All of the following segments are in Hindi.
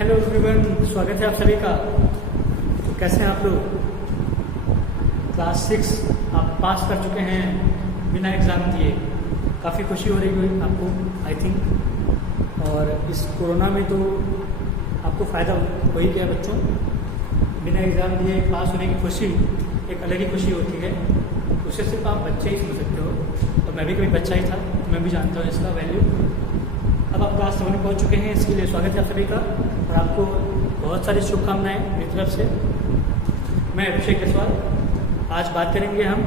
हेलो एवरीवन, स्वागत है आप सभी का। तो कैसे हैं आप लोग? क्लास 6 आप पास कर चुके हैं बिना एग्ज़ाम दिए। काफ़ी खुशी हो रही होगी आपको, आई थिंक। और इस कोरोना में तो आपको फ़ायदा हो ही गया बच्चों। बिना एग्ज़ाम दिए पास होने की खुशी एक अलग ही खुशी होती है। उसे सिर्फ आप बच्चे ही समझ सकते हो, और मैं भी कभी बच्चा ही था तो मैं भी जानता हूँ इसका वैल्यू। अब आप क्लास 7 में पहुँच चुके हैं, इसके लिए स्वागत है आप सभी का, और आपको बहुत सारी शुभकामनाएं मेरी तरफ से। मैं अभिषेक जसवाल। आज बात करेंगे हम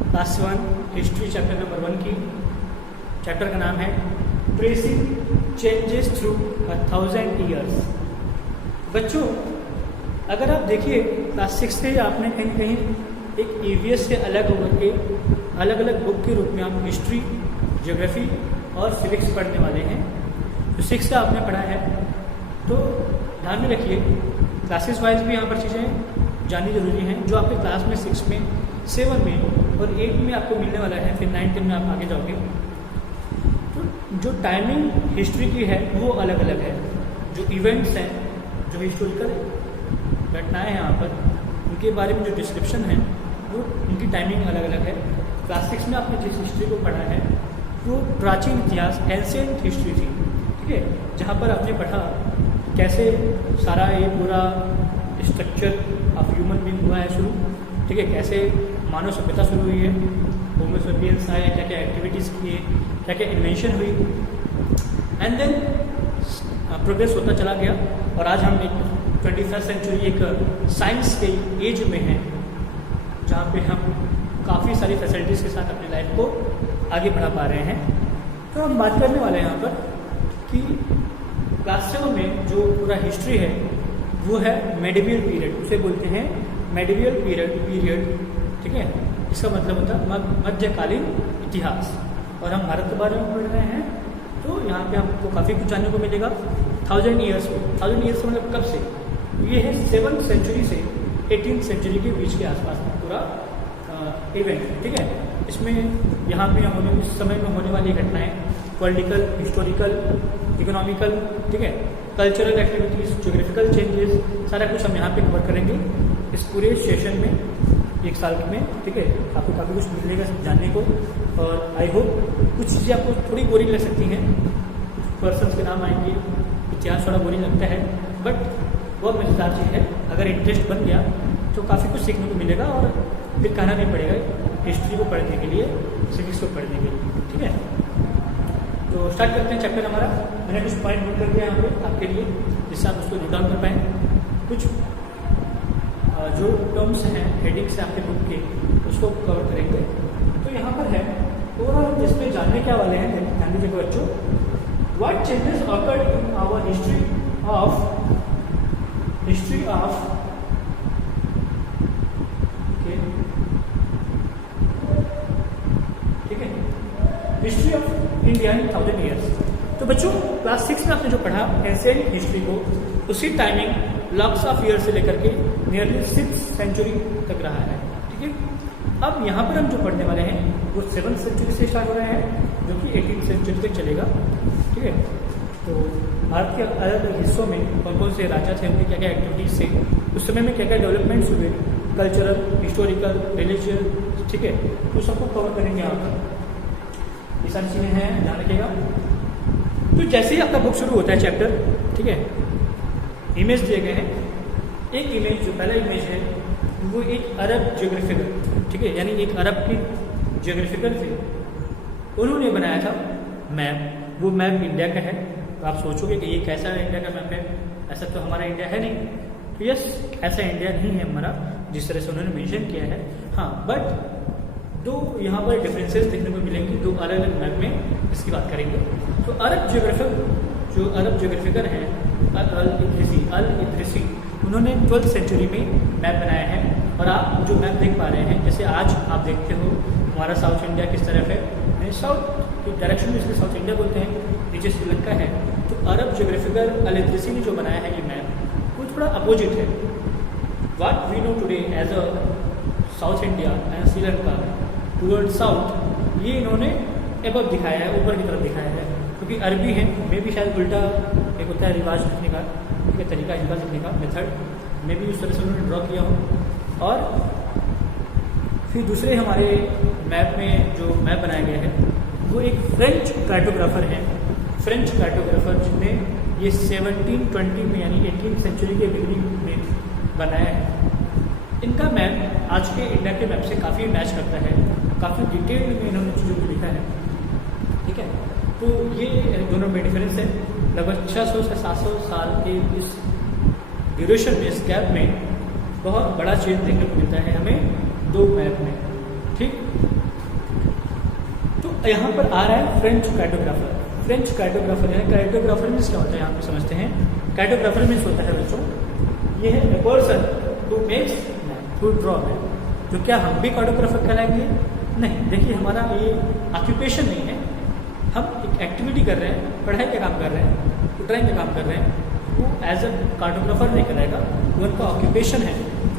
क्लास 7 हिस्ट्री चैप्टर नंबर 1 की। चैप्टर का नाम है ट्रेसिंग चेंजेस थ्रू 1000 ईयर्स। बच्चों, अगर आप देखिए क्लास 6 से आपने कहीं कहीं एक ईवीएस से अलग होकर के अलग अलग बुक के रूप में आप हिस्ट्री, ज्योग्राफी और सिविक्स पढ़ने वाले हैं। तो 6 का आपने पढ़ा है, तो ध्यान में रखिए क्लासेस वाइज भी यहाँ पर चीज़ें जाननी जरूरी हैं, जो आपके क्लास में 6 में, 7 में और 8 में आपको मिलने वाला है। फिर 9, 10 में आप आगे जाओगे तो जो टाइमिंग हिस्ट्री की है वो अलग अलग है। जो इवेंट्स हैं, जो हिस्टोरिकल घटनाएँ हैं यहाँ पर, उनके बारे में जो डिस्क्रिप्शन है वो उनकी टाइमिंग अलग अलग है। क्लास 6 में आपने जिस हिस्ट्री को पढ़ा है वो प्राचीन इतिहास, एंशिएंट हिस्ट्री थी, ठीक है, जहाँ पर आपने पढ़ा कैसे सारा ये पूरा स्ट्रक्चर ऑफ ह्यूमन बीइंग हुआ है शुरू, ठीक है, कैसे मानव सभ्यता शुरू हुई है, होमो सेपियंस आए, क्या क्या एक्टिविटीज़ किए, क्या क्या इन्वेंशन हुई, एंड देन प्रोग्रेस होता चला गया। और आज हम एक 21st सेंचुरी एक साइंस के एज में हैं, जहाँ पे हम काफ़ी सारी फैसिलिटीज़ के साथ अपनी लाइफ को आगे बढ़ा पा रहे हैं। तो हम बात करने वाले हैं यहाँ पर कि क्लास 7 में जो पूरा हिस्ट्री है वो है मेडिवियल पीरियड, उसे बोलते हैं मेडिवियल पीरियड, ठीक है। इसका मतलब होता है मध्यकालीन इतिहास। और हम भारत के बारे में पढ़ रहे हैं, तो यहाँ पे आपको काफ़ी कुछ जानने को मिलेगा। 1000 ईयर्स में, 1000 ईयर्स मतलब कब से? ये है 7th सेंचुरी से 18th सेंचुरी के बीच के आसपास में पूरा इवेंट, ठीक है। इसमें यहाँ पे इस समय में होने वाली घटनाएं, पॉलिटिकल, हिस्टोरिकल, इकोनॉमिकल, ठीक है, कल्चरल एक्टिविटीज़, ज्योग्राफिकल चेंजेस, सारा कुछ हम यहाँ पे कवर करेंगे इस पूरे सेशन में, 1 साल में, ठीक है। आपको काफ़ी कुछ मिलेगा जानने को, और आई होप कुछ चीज़ें आपको थोड़ी बोरिंग लग सकती हैं, पर्सन्स के नाम आएंगे, इतिहास थोड़ा बोरिंग लगता है, बट बहुत मज़ेदार चीज़ है। अगर इंटरेस्ट बन गया तो काफ़ी कुछ सीखने को मिलेगा, और फिर कहना नहीं पड़ेगा हिस्ट्री को पढ़ने के लिए, सिविक्स को पढ़ने के लिए, ठीक है। तो स्टार्ट करते हैं चैप्टर हमारा। मैंने कुछ पॉइंट नोट कर दिया यहाँ पे आपके लिए, जिससे आप उसको नोट डाउन कर पाएँ। कुछ जो टर्म्स हैं, हेडिंग्स हैं आपके बुक के, उसको कवर करेंगे। तो यहाँ पर है ओवरऑल, जिसमें जानने क्या वाले हैं, ध्यान दीजिएगा बच्चों। What changes occurred in our history of history of India in 1000 years. तो बच्चों, क्लास 6 में आपने जो पढ़ा एंशिएंट हिस्ट्री को, उसकी टाइमिंग लॉक्स ऑफ ईयर से लेकर के नियरली 6th सेंचुरी तक रहा है, ठीक है। अब यहाँ पर हम जो पढ़ने वाले हैं वो 7th सेंचुरी से स्टार्ट हो रहे हैं, जो कि 18th सेंचुरी तक चलेगा, ठीक है। तो भारत के अलग अलग हिस्सों में कौन कौन से राजा थे, उनकी क्या क्या एक्टिविटीज़ थे, उस समय में क्या क्या डेवलपमेंट्स हुए, कल्चरल, हिस्टोरिकल, रिलीजियस, ठीक है, तो सबको कवर करेंगे यहाँ पर। ये सारी चीज़ें हैं, ध्यान रखिएगा। तो जैसे ही आपका बुक शुरू होता है चैप्टर, ठीक है, इमेज दिए गए हैं। एक इमेज, जो पहला इमेज है वो एक अरब ज्योग्राफिकर, ठीक है, यानी एक अरब के ज्योग्राफिकर थे, उन्होंने बनाया था मैप। वो मैप इंडिया का है। तो आप सोचोगे कि ये कैसा इंडिया का मैप है, ऐसा तो हमारा इंडिया है नहीं। तो यस, ऐसा इंडिया नहीं है हमारा जिस तरह से उन्होंने मेंशन किया है। हाँ, बट दो यहाँ पर डिफरेंसेस देखने को मिलेंगे, दो अलग अलग मैप में इसकी बात करेंगे। तो अरब ज्योग्राफिकर हैं अल इद्रिसी, उन्होंने 12th सेंचुरी में मैप बनाया है। और आप जो मैप देख पा रहे हैं, जैसे आज आप देखते हो हमारा साउथ इंडिया किस तरफ है, साउथ की डायरेक्शन में इसलिए साउथ इंडिया बोलते हैं, नीचे श्रीलंका है। तो अरब ज्योग्राफिकर अल इद्रिसी ने जो बनाया है ये मैप, वो थोड़ा अपोजिट है। What we know today as a south India and Sri Lanka toward south, ये इन्होंने एबव दिखाया है, ऊपर की तरफ दिखाया है। क्योंकि अरबी है, मैं भी शायद उल्टा एक होता है रिवाज लिखने का, ठीक है, तरीका इनका लिखने का मेथड, मैं भी उस तरह से उन्होंने ड्रॉ किया हूँ। और फिर दूसरे हमारे मैप में जो मैप बनाया गया है वो एक फ्रेंच कार्टोग्राफर हैं, फ्रेंच कार्टोग्राफर जिनने ये 1720 में यानी 18th सेंचुरी के बिगिनिंग में बनाया है। इनका मैप आज के इंडिया के मैप से काफ़ी मैच करता है, काफ़ी डिटेल में इन्होंने चीज़ों को लिखा है, ठीक है। तो ये दोनों में डिफरेंस है। लगभग 600 से 700 साल के इस ड्यूरेशन में, इस गैप में बहुत बड़ा चेंज देखने को मिलता है हमें दो मैप में, ठीक। तो यहाँ पर आ रहा है फ्रेंच कार्टोग्राफर। फ्रेंच कार्टोग्राफर यानी कार्टोग्राफर मीन्स क्या होता है यहाँ पे समझते हैं। कार्टोग्राफर मीन्स होता है बच्चों, ये है a person who makes map, who draw map. जो क्या हम भी कार्टोग्राफर कहलाएंगे? नहीं। देखिए हमारा ये ऑक्यूपेशन नहीं है, हम एक एक्टिविटी कर रहे हैं, पढ़ाई का काम कर रहे हैं, ड्राइंग का काम कर रहे हैं, वो एज अ कार्टोग्राफर नहीं कहलाएगा, वो उनका ऑक्यूपेशन है।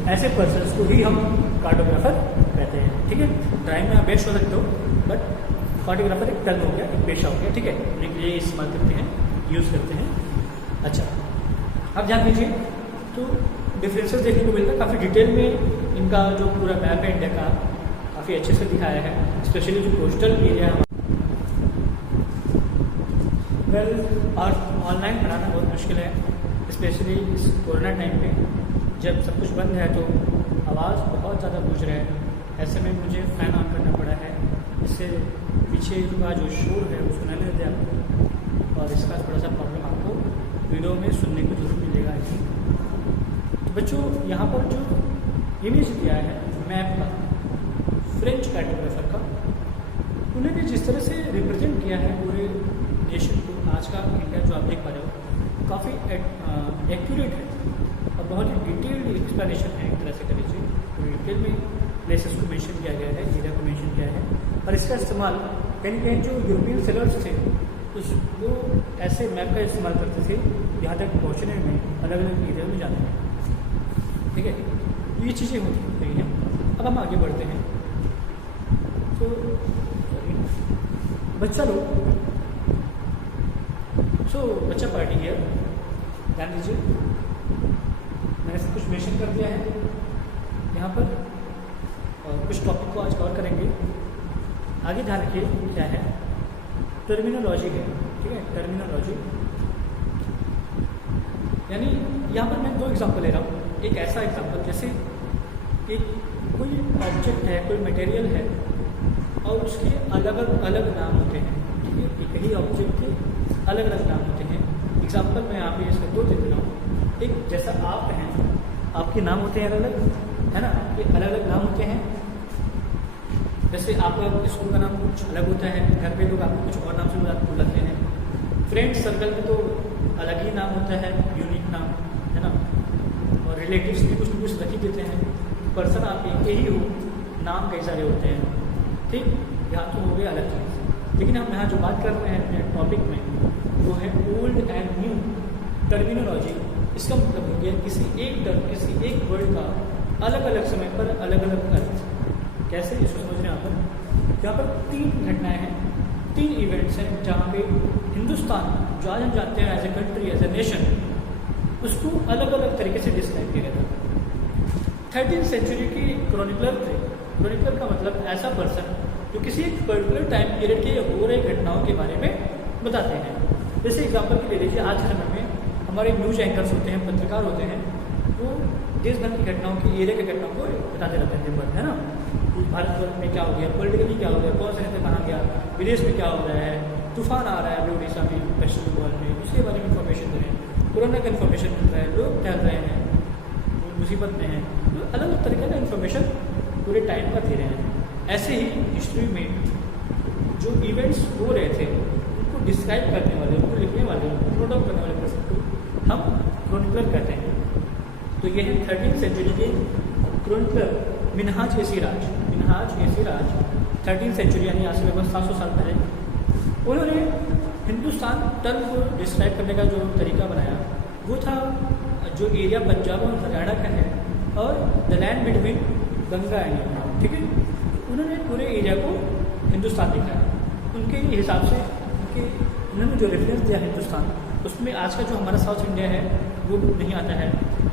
ऐसे पर्सन को ही हम कार्टोग्राफर कहते हैं, ठीक है। ड्राइंग में आप बेस्ट हो सकते हो, बट कार्टोग्राफर एक टर्म हो गया, एक पेशा हो गया, ठीक है। ये इस्तेमाल करते हैं, यूज़ करते हैं। अच्छा, अब ध्यान दीजिए, तो डिफरेंसेस देखने को मिलता है काफ़ी डिटेल में। इनका जो पूरा मैप है इंडिया का काफ़ी अच्छे से दिखाया है, स्पेशली जो कोस्टल एरिया है। वेल, और ऑनलाइन पढ़ाना बहुत मुश्किल है, स्पेशली इस कोरोना टाइम पे जब सब कुछ बंद है तो आवाज़ बहुत ज़्यादा गूंज रहा है। ऐसे में मुझे फ़ैन ऑन करना पड़ा है, इससे पीछे का जो शोर है वो सुनाई नहीं देता आपको, और इसका थोड़ा सा प्रॉब्लम आपको वीडियो में सुनने को जरूर मिलेगा आई थिंक। तो बच्चों, यहाँ पर जो इमेज दिया है मैप का फ्रेंच कार्टोग्राफर का, उन्होंने जिस तरह से रिप्रेजेंट किया है पूरे नेशन को, आज का इंडिया जो आप देख पा रहे हो काफ़ी एक्यूरेट है और बहुत ही डिटेल्ड एक्सप्लेनेशन है। एक तरह से कर लीजिए, पूरी डिटेल में प्लेसेस को मेंशन किया गया है, एरिया को मेंशन किया है, और इसका इस्तेमाल कहीं कहीं जो यूरोपियन सेलर्स थे तो वो ऐसे मैप का इस्तेमाल करते थे यहाँ तक पहुँचने में, अलग अलग एरिया में जाने में, ठीक है। ये चीज़ें होती रही हैं। अब हम आगे बढ़ते हैं। तो बच्चा लोग, बच्चा पार्टी है, ध्यान दीजिए, मैंने सब कुछ मेंशन कर दिया है यहाँ पर, और कुछ टॉपिक को आज कवर करेंगे। आगे ध्यान रखिए क्या है, टर्मिनोलॉजी है, ठीक है। टर्मिनोलॉजी यानी यहाँ पर मैं दो एग्जांपल ले रहा हूँ। एक ऐसा एग्जांपल जैसे एक कोई ऑब्जेक्ट है, कोई मटेरियल है और उसके अलग अलग नाम होते हैं, ठीक है। एक ही ऑब्जेक्ट के अलग अलग नाम होते हैं। एग्जांपल मैं यहाँ पे इसका दो दे रहा हूँ। एक जैसा आप हैं, आपके नाम होते हैं अलग अलग, है ना, आपके अलग अलग नाम होते हैं। जैसे आपका स्कूल का नाम कुछ अलग होता है, घर पे लोग आपको कुछ और नाम से बुलाते हैं। फ्रेंड सर्कल में तो अलग ही नाम होता है, यूनिक नाम, है ना। और रिलेटिव्स भी कुछ न कुछ रख ही देते हैं। पर्सन आप एक ही हो, नाम कई सारे होते हैं, ठीक। यहाँ तो हो गया अलग चीज़, लेकिन हम यहाँ जो बात कर रहे हैं अपने टॉपिक में वो है ओल्ड एंड न्यू टर्मिनोलॉजी। इसका मतलब हो गया किसी एक टर्म, किसी एक वर्ड का अलग अलग समय पर अलग अलग अर्थ। कैसे, इसको समझ रहे हैं आप। यहाँ पर तीन घटनाएं हैं, तीन इवेंट्स हैं जहाँ पे हिंदुस्तान जो आज हम जानते हैं as a country, as a nation, उसको अलग अलग तरीके से डिस्क्राइब किया गया था। 13th सेंचुरी की क्रॉनिकलर थे। क्रॉनिकलर का मतलब ऐसा पर्सन जो किसी एक पर्टिकुलर टाइम पीरियड के हो रही घटनाओं के बारे में बताते हैं। जैसे एग्जाम्पल के ले लीजिए, आज के समय में हमारे न्यूज़ एंकर्स होते हैं, पत्रकार होते हैं, वो देश भर की घटनाओं की, एरिया की घटनाओं को बताते रहते हैं दिन भर, है ना। भारत में क्या हो गया, पॉलिटिकली क्या हो गया, कौन से नेता कहाँ गया, विदेश में क्या हो रहा है, तूफान आ रहा है अभी उड़ीसा में, पश्चिम बंगाल में, उसके बारे में इन्फॉर्मेशन दे रहे हैं। कोरोना का इन्फॉर्मेशन मिल रहा है, लोग टहल रहे हैं, मुसीबत में हैं, तो अलग अलग तरीके का इन्फॉर्मेशन पूरे टाइम का दे रहे हैं। ऐसे ही हिस्ट्री में जो इवेंट्स हो रहे थे उनको डिस्क्राइब करने वाले, उनको लिखने वाले, उनको नोट डाउन करने वाले पर्सन को हम क्रॉनिकलर कहते हैं। तो ये है 13th सेंचुरी के क्रॉनिकलर मिन्हाज ए सिराज। मिन्हाज ए सिराज 13th सेंचुरी यानी आज से लगभग 700 साल पहले उन्होंने हिंदुस्तान टर्म को डिस्क्राइब करने का जो तरीका बनाया वो था जो एरिया पंजाब और हरियाणा का है और the land between Ganga and Yamuna, ठीक है। उन्होंने पूरे एरिया को हिंदुस्तान दिखाया उनके हिसाब से, उनके उन्होंने जो रेफरेंस दिया हिंदुस्तान, उसमें आज का जो हमारा साउथ इंडिया है वो नहीं आता है,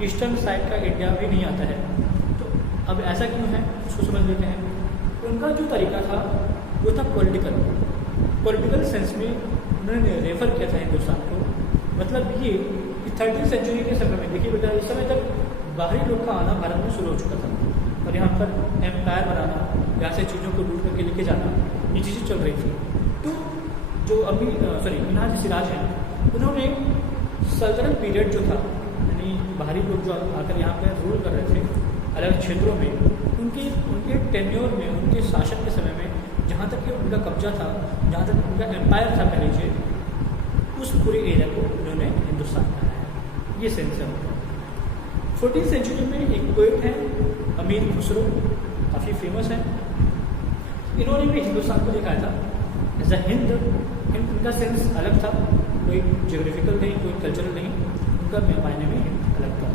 ईस्टर्न साइड का इंडिया भी नहीं आता है। तो अब ऐसा क्यों है उसको समझ लेते हैं। उनका जो तरीका था वो था पॉलिटिकल सेंस में उन्होंने रेफर किया था हिंदुस्तान को। मतलब ये कि 13वीं सेंचुरी के समय में देखिए बेटा, इस समय तक बाहरी लोग का आना भारत में शुरू हो चुका था और यहाँ पर एम्पायर बनाना, यहाँ से चीज़ों को लूट करके लेके जाना, ये चीज़ें चल रही थी। तो जो अभी मिन्हाज सिराज हैं, उन्होंने सल्तनत पीरियड जो था, यानी बाहरी लोग जो आकर यहाँ पर रूल कर रहे थे अलग क्षेत्रों में, उनके टेन्योर में, उनके शासन के समय में जहाँ तक कि उनका कब्जा था, जहाँ तक उनका एम्पायर था पहले से, उस पूरे एरिया को उन्होंने हिंदुस्तान बनाया। ये सेंस है उनका। 14वीं सेंचुरी में एक पोएट है अमीर खुसरो, काफ़ी फेमस है। इन्होंने भी हिंदुस्तान को दिखाया था एज अ हिंद। उनका सेंस अलग था, कोई जियोग्राफिकल नहीं, कोई कल्चरल नहीं, उनका मायने में हिंद अलग था।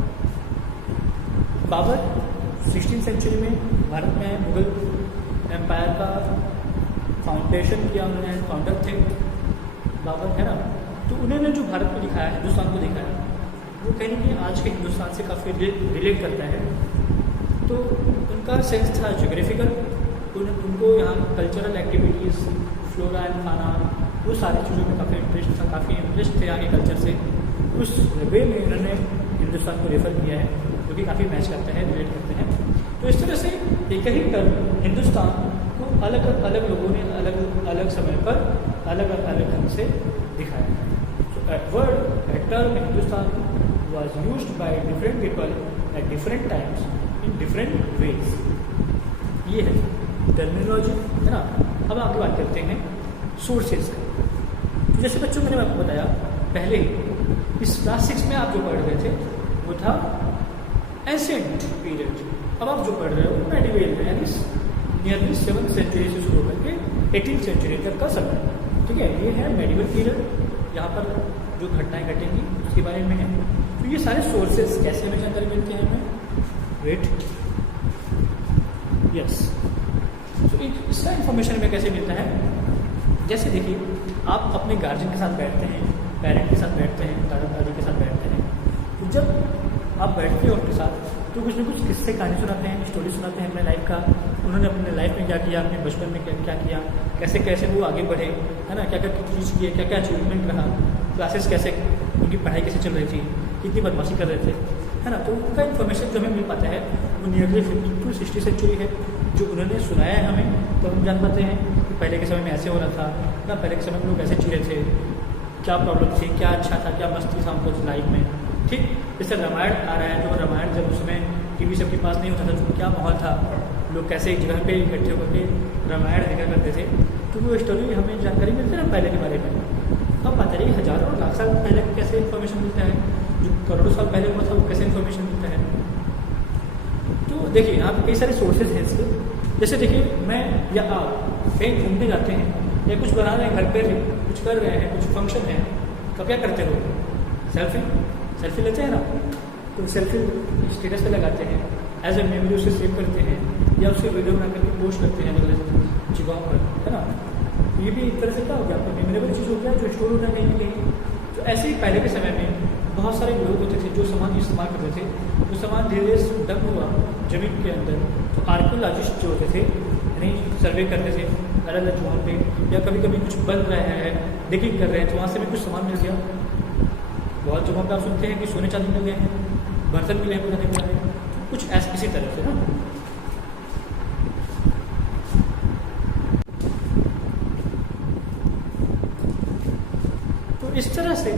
बाबर 16वीं सेंचुरी में भारत में मुगल एम्पायर का फाउंडेशन किया उन्होंने, फाउंडर थे बाबर, है ना। तो उन्होंने जो भारत को दिखाया, हिंदुस्तान को दिखाया, वो कहीं ना कहीं आज के हिंदुस्तान से काफ़ी रिलेट करता है। तो उनका सेंस था जोग्राफिकल, उनको यहाँ कल्चरल एक्टिविटीज़, फ्लोरा एंड फाना, वो सारी चीज़ों में काफ़ी इंटरेस्ट था, काफ़ी इंटरेस्ट थे आगे कल्चर से। उस वे में उन्होंने हिंदुस्तान को रेफर किया है, जो कि काफ़ी मैच करता है, रिलेट करते हैं। तो इस तरह से एक ही टर्म हिंदुस्तान को अलग अलग लोगों ने अलग अलग समय पर अलग अलग ढंग से दिखाया है। So a term Hindustan was used by different people at different times in different ways. ये है टर्मिनोलॉजी, है ना। अब आगे बात करते हैं सोर्सेज का। तो जैसे बच्चों मैंने आपको बताया पहले ही, इस क्लास 6 में आप जो पढ़ रहे थे वो था एंशिएंट पीरियड। अब आप जो पढ़ रहे हो मेडिवल में, यानी नियरली 7वीं सेंचुरी से शुरू करके 18वीं सेंचुरी तक का समय, ठीक है। ये है मेडिवल पीरियड, यहाँ पर जो घटनाएं घटेंगी उसके बारे में है। तो ये सारे सोर्सेज कैसे हमें जानकारी मिलती है हमें, वेट, यस। तो इसका इन्फॉर्मेशन हमें कैसे मिलता है, जैसे देखिए आप अपने गार्जियन के साथ बैठते हैं, पेरेंट के साथ बैठते हैं, दादा दादी के साथ बैठते हैं। तो जब आप बैठते हो उनके साथ तो कुछ न कुछ किस्से कहानी सुनाते हैं, स्टोरी सुनाते हैं अपने लाइफ का, उन्होंने अपने लाइफ में क्या किया, अपने बचपन में क्या किया, कैसे कैसे वो आगे बढ़े, है ना, क्या क्या चीज़ किए, क्या क्या अचीवमेंट रहा, क्लासेस कैसे, उनकी पढ़ाई कैसे चल रही थी, कितनी बदमाशी कर रहे थे, है ना। तो उनका इन्फॉर्मेशन जो हमें मिल पाता है वो नियरली 50 to 60 सेंचुरी है, जो उन्होंने सुनाया है हमें। तो हम जान पाते हैं कि पहले के समय में ऐसे हो रहा था, ना पहले के समय में लोग ऐसे जी रहे थे, क्या प्रॉब्लम थी, क्या अच्छा था, क्या मस्ती था उनको लाइफ में, ठीक। जैसे रामायण आ रहा है, तो रामायण जब उसमें टीवी सबके पास नहीं होता था तो क्या माहौल था, लोग कैसे एक जगह पे इकट्ठे होकर के रामायण देखा करते थे। तो वो स्टोरी हमें जानकारी मिलती है ना पहले के बारे में। अब पता नहीं हज़ारों और लाख साल पहले कैसे इन्फॉर्मेशन मिलता है, जो करोड़ों साल पहले हुआ था वो कैसे इन्फॉर्मेशन मिलता है। तो देखिए यहाँ पे कई सारे सोर्सेज हैं इसके। जैसे देखिए मैं या आप कहीं घूमने जाते हैं या कुछ बना रहे हैं घर पर, कुछ कर रहे हैं, कुछ फंक्शन है, तो क्या करते हो, सेल्फी लेते हैं ना। तो सेल्फी स्टेटस पे लगाते हैं, एज ए मेमोरी उसे सेव करते हैं, या उसे वीडियो बना करके पोस्ट करते हैं अलग अलग जगहों पर, है ना। ये भी एक तरह से क्या हो गया, आपका मेमोरेबल चीज़ हो गया जो स्टोर होना कहीं ना कहीं। तो ऐसे ही पहले के समय में बहुत सारे लोग होते थे जो सामान इस्तेमाल करते थे, वो सामान धीरे धीरे डंप हुआ जमीन के अंदर। तो आर्कियोलॉजिस्ट जो होते थे, यानी सर्वे करते थे अलग अलग जगहों पे, या कभी कभी कुछ बन रहा है, डिगिंग कर रहे हैं, तो वहाँ से भी कुछ सामान मिल गया। बहुत जगहों पर आप सुनते हैं कि सोने चांदी मिल गए हैं, बर्तन मिले हैं पुराने पुराने, कुछ ऐसे इसी तरह से ना। तो इस तरह से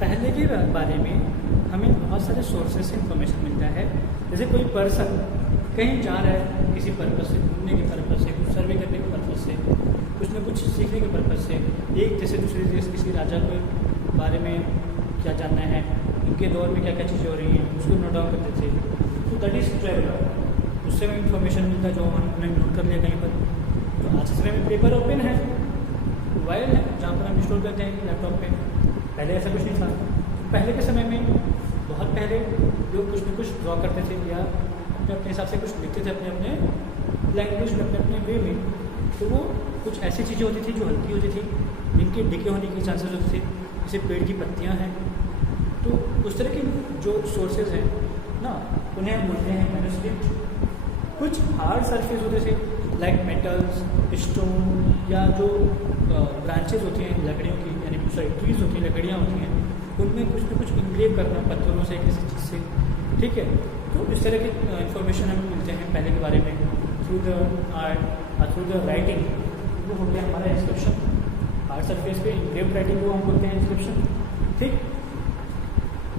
पहले के बारे में हमें बहुत सारे सोर्सेस से इंफॉर्मेशन मिलता है। जैसे कोई पर्सन कहीं जा रहा है किसी पर्पज़ से, घूमने के पर्पज़ से, कुछ सर्वे करने के पर्पज़ से, कुछ न कुछ सीखने के पर्पज़ से, एक देश से दूसरे देश किसी राजा के बारे में क्या जानना है, उनके दौर में क्या क्या चीज़ें हो रही हैं, उसको नोट डाउन करते थे। तो दैट इज़ ट्रैवलर, उससे हमें इन्फॉर्मेशन मिलता है जो हमने नोट कर लिया कहीं पर। तो आज के समय में पेपर और पेन है, मोबाइल है जहाँ पर हम स्टोर करते हैं लैपटॉप पे। पहले ऐसा कुछ नहीं था। पहले के समय में बहुत पहले लोग कुछ न कुछ ड्रॉ करते थे या अपने अपने हिसाब से कुछ लिखते थे, अपने अपने लैंग्वेज में, अपने अपने वे में। तो वो कुछ ऐसी चीज़ें होती थी जो हल्की होती थी, जिनके डिके होने के चांसेस होते थे, जैसे पेड़ की पत्तियाँ हैं। तो उस तरह के जो सोर्सेज हैं ना, उन्हें हम बोलते हैं मैन्युस्क्रिप्ट। कुछ हार्ड सरफेस होते थे लाइक मेटल्स, स्टोन, या जो ब्रांचेज होती हैं लकड़ियों की, यानी सॉरी ट्रीज होती हैं, लकड़ियाँ होती हैं, उनमें कुछ न कुछ इंग्रेव करना पत्थरों से, किसी चीज़ से, ठीक है। तो इस तरह के इंफॉर्मेशन हमें मिलते हैं पहले के बारे में through the art, through the writing. वो हो गया हमारा इंस्क्रिप्शन। हार्ड सरफेस पे इंग्रेव राइटिंग को हम बोलते हैं इंस्क्रिप्शन, ठीक।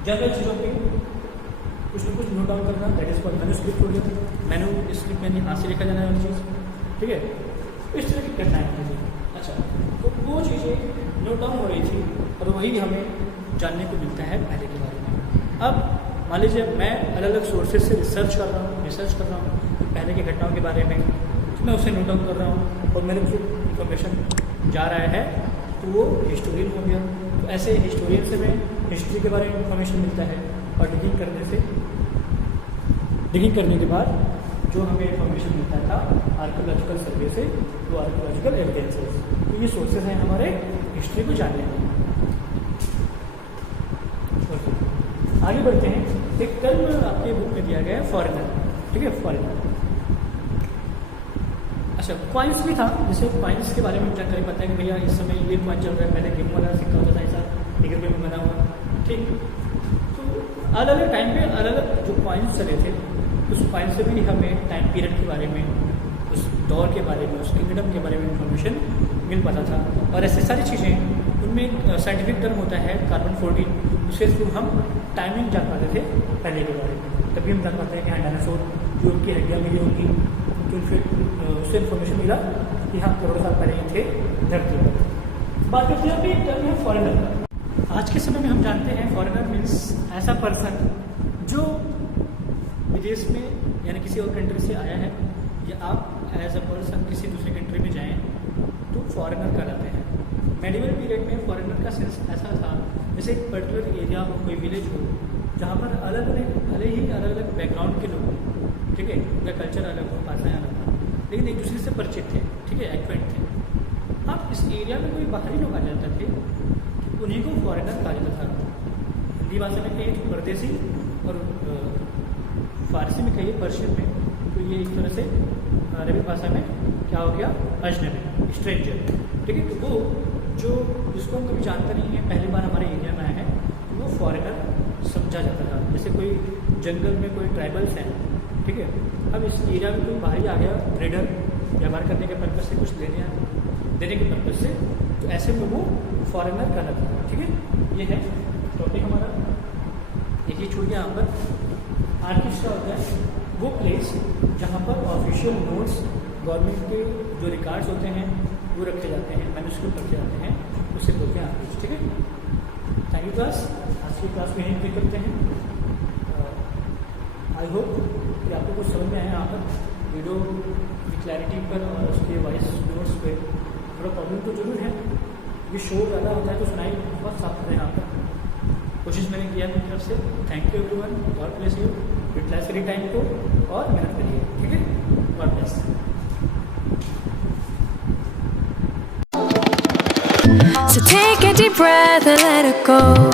जनरल चीज़ों पे कुछ न कुछ नोट डाउन करना, दैट इज कॉल्ड मैन्युस्क्रिप्ट हो गया। मैन्युस्क्रिप्ट यानी हाथ से लिखा जाने वाली चीज़, ठीक है। इस तरह की घटनाएं होती थी। अच्छा, तो वो चीज़ें नोट डाउन हो रही थी और वही हमें जानने को मिलता है पहले के बारे में। अब मान लीजिए मैं अलग अलग सोर्सेज से रिसर्च कर रहा हूँ पहले की घटनाओं के बारे में, तो मैं उसे नोट डाउन कर रहा हूँ और मेरे को इन्फॉर्मेशन जा रहा है, तो वो हिस्टोरियन हो गया। तो ऐसे हिस्टोरियन से मैं हिस्ट्री के बारे में इन्फॉर्मेशन मिलता है, और डिगिंग करने के बाद जो हमें इन्फॉर्मेशन मिलता था आर्कियोलॉजिकल सर्वे से, वो आर्कियोलॉजिकल एविडेंसेस। तो ये सोर्सेज हैं हमारे हिस्ट्री को जानने में। आगे बढ़ते हैं। एक टर्म आपके बुक में दिया गया है फॉरेनर, ठीक है, फॉरेनर। अच्छा, कॉइन्स भी था, जैसे कॉइन्स के बारे में जानकारी पता है कि भैया इस समय ये कॉइन चल रहा है, पहले गेहूं वाला सिक्का होता था ऐसा, 1 रुपये में बना हुआ, ठीक। तो अलग अलग टाइम पे अलग अलग जो कॉइन्स चले थे, उस कॉइन से भी हमें टाइम पीरियड के बारे में, उस दौर के बारे में, उस किंगडम के बारे में इंफॉर्मेशन मिल पाता था। और ऐसी सारी चीज़ें, उनमें एक साइंटिफिक टर्म होता है कार्बन 14, उसके थ्रू हम टाइमिंग जान पाते थे पहले के बारे में। तभी हम जान पाते हैं कि हाँ डायनासोर जो उनकी हड्डियाँ मिली होंगी, तो फिर उससे इन्फॉर्मेशन मिला कि हाँ करोड़ों साल पहले ये थे धरती पर। बात करते हैं अभी एक टर्म है फॉरेनर। आज के समय में हम जानते हैं फॉरेनर मीन्स ऐसा पर्सन जो विदेश में यानी किसी और कंट्री से आया है, या आप एज अ पर्सन किसी दूसरे कंट्री में जाएँ तो फॉरेनर कहलाते हैं। मेडिवल पीरियड में फॉरेनर का सेंस ऐसा था जैसे एक पर्टिकुलर एरिया हो, कोई विलेज हो, जहाँ पर भले ही अलग अलग बैकग्राउंड के लोग हों, ठीक है, उनका कल्चर अलग हो, भाषाएँ अलग हो, लेकिन एक दूसरे से परिचित थे, ठीक है, एक्वेंट थे। अब इस एरिया में कोई बाहरी लोग आ जाते थे, उन्हीं को फॉरेनर कहा जाता था। हिंदी भाषा में कहिए तो परदेसी, और फारसी में कहिए, पर्शियन में, तो ये एक तरह से अरबी भाषा में क्या हो गया, अजनबी, स्ट्रेंजर, ठीक है। तो वो जो जिसको हम कभी जानते नहीं है, पहली बार हमारे एरिया में आया है, वो फॉरेनर समझा जाता था। जैसे कोई जंगल में कोई ट्राइबल्स हैं, ठीक है, अब इस एरिया में कोई बाहरी आ गया, ट्रेडर, व्यापार करने के पर्पज़ से, कुछ देने के पर्पज़ से, तो ऐसे में वो फॉरेनर कहलाता था, ठीक है। ये है टॉपिक हमारा, एक ही छूट गया यहाँ पर। आर्किस्ट होता है वो प्लेस जहाँ पर ऑफिशियल नोट्स, गवर्नमेंट के जो रिकॉर्ड्स होते हैं वो रखे जाते हैं, मैन्युस्क्रिप्ट रखे जाते हैं, उससे बोलते हैं आर्किस्ट, ठीक है। थैंक यू क्लास, आज की क्लास में यहीं करते हैं। आई होप कि आपको कुछ समझ में आया। यहाँ पर वीडियो की क्लैरिटी पर और उसके वॉइस नोट्स पे थोड़ा प्रॉब्लम तो जरूर है, ये शोर ज़्यादा होता है तो सुनाई बहुत साफ होता है यहाँ पर। कोशिश मैंने किया अपनी तरफ से। Thank you everyone, God bless you. Utilise करिए टाइम को और मेहनत करिए, ठीक है। God bless. So take a deep breath and let it go.